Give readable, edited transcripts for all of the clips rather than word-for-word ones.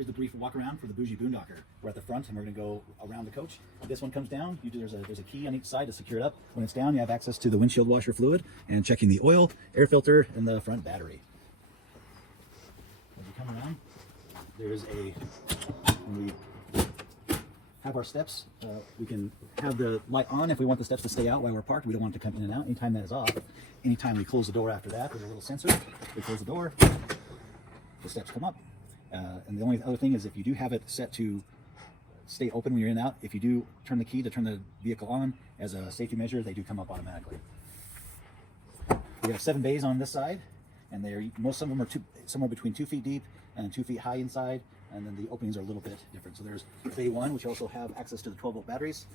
Here's the brief walk around for the bougie boondocker. We're at the front and we're going to go around the coach. This one comes down. There's a key on each side to secure it up. When it's down, you have access to the windshield washer fluid and checking the oil, air filter, and the front battery. As you come around, there's when we have our steps, we can have the light on if we want the steps to stay out while we're parked. We don't want it to come in and out. Anytime that is off, anytime we close the door after that, there's a little sensor. We close the door, the steps come up. And the only other thing is if you do have it set to stay open when you're in and out, if you do turn the key to turn the vehicle on as a safety measure, they do come up automatically. We have 7 bays on this side, and most of them are somewhere between 2 feet deep and 2 feet high inside, and then the openings are a little bit different. So there's bay 1, which also have access to the 12-volt batteries.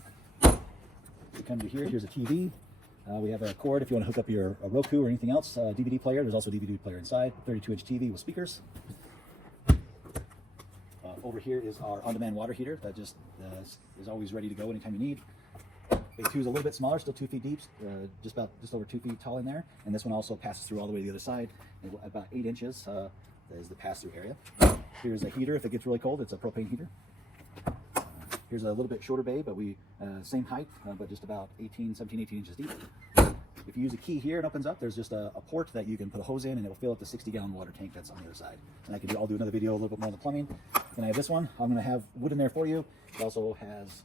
We come to here, here's a TV. We have a cord if you want to hook up your Roku or anything else, DVD player. There's also a DVD player inside, 32-inch TV with speakers. Over here is our on-demand water heater that just is always ready to go anytime you need. Bay 2 is a little bit smaller, still 2 feet deep, just over 2 feet tall in there. And this one also passes through all the way to the other side, about 8 inches is the pass-through area. Here's a heater if it gets really cold. It's a propane heater. Here's a little bit shorter bay, but same height, but just about 17, 18 inches deep. If you use a key here, it opens up. There's just a port that you can put a hose in, and it'll fill up the 60-gallon water tank that's on the other side. And I'll do another video a little bit more on the plumbing. Then I have this one. I'm going to have wood in there for you. It also has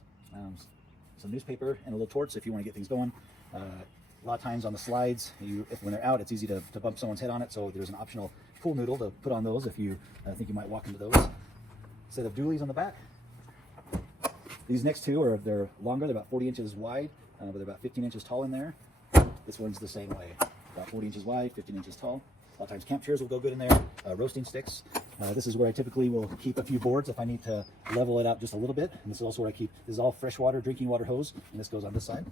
some newspaper and a little torch if you want to get things going. A lot of times on the slides, when they're out, it's easy to bump someone's head on it. So there's an optional pool noodle to put on those if you think you might walk into those. Set of dualies on the back. These next two they're longer. They're about 40 inches wide, but they're about 15 inches tall in there. This one's the same way, about 40 inches wide, 15 inches tall. A lot of times camp chairs will go good in there, roasting sticks. This is where I typically will keep a few boards if I need to level it out just a little bit. And this is also where this is all freshwater drinking water hose, and this goes on this side.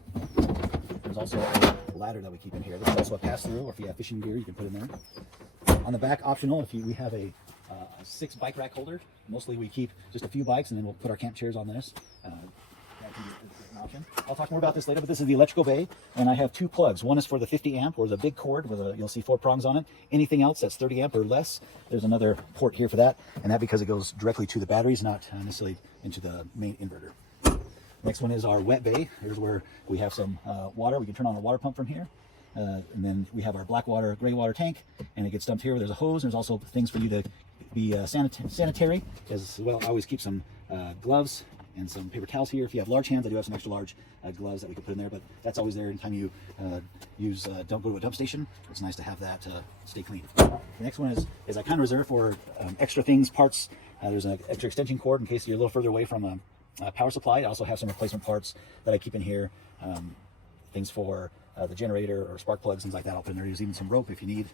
There's also a ladder that we keep in here. This is also a pass-through, or if you have fishing gear, you can put in there. On the back, optional, we have a 6 bike rack holder. Mostly we keep just a few bikes, and then we'll put our camp chairs on this. That can be an option. I'll talk more about this later, but this is the electrical bay, and I have 2 plugs. One is for the 50 amp or the big cord with you'll see 4 prongs on it. Anything else that's 30 amp or less, there's another port here for that, and that because it goes directly to the batteries, not necessarily into the main inverter. Next one is our wet bay. Here's where we have some water. We can turn on a water pump from here. And then we have our black water, gray water tank, and it gets dumped here. There's a hose. There's also things for you to be sanitary as well. I always keep some gloves and some paper towels here. If you have large hands, I do have some extra large gloves that we can put in there, but that's always there anytime you don't go to a dump station. It's nice to have that stay clean. The next one is I kind of reserve for extra things, parts. There's an extra extension cord in case you're a little further away from a power supply. I also have some replacement parts that I keep in here, things for the generator or spark plugs, things like that. I'll put in there. There's even some rope if you need.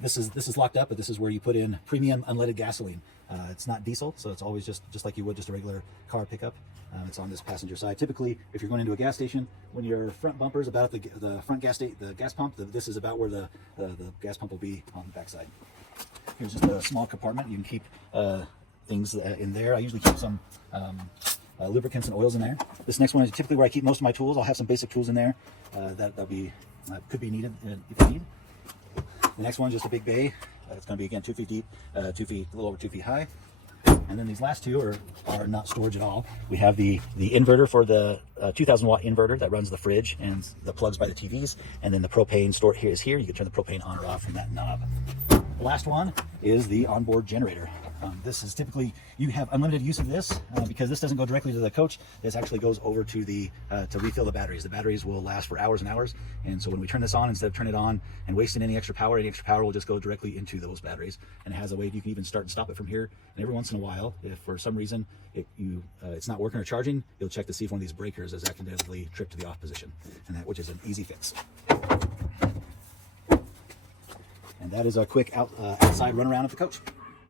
This is locked up, but this is where you put in premium unleaded gasoline. It's not diesel, so it's always just like you would just a regular car pickup. It's on this passenger side. Typically, if you're going into a gas station, when your front bumper is about the front gas pump, this is about where the gas pump will be on the backside. Here's just a small compartment. You can keep things in there. I usually keep some lubricants and oils in there. This next one is typically where I keep most of my tools. I'll have some basic tools in there that could be needed if you need. The next one is just a big bay. It's going to be, again, 2 feet deep, a little over 2 feet high. And then these last two are not storage at all. We have the inverter for the 2,000 watt inverter that runs the fridge and the plugs by the TVs. And then the propane stored here is here. You can turn the propane on or off from that knob. The last one is the onboard generator. This is typically, you have unlimited use of this because this doesn't go directly to the coach. This actually goes over to to refill the batteries. The batteries will last for hours and hours. And so when we turn this on, instead of turning it on and wasting any extra power will just go directly into those batteries. And it has a way you can even start and stop it from here. And every once in a while, if for some reason it's not working or charging, you'll check to see if one of these breakers is accidentally tripped to the off position, which is an easy fix. And that is a quick outside run around of the coach.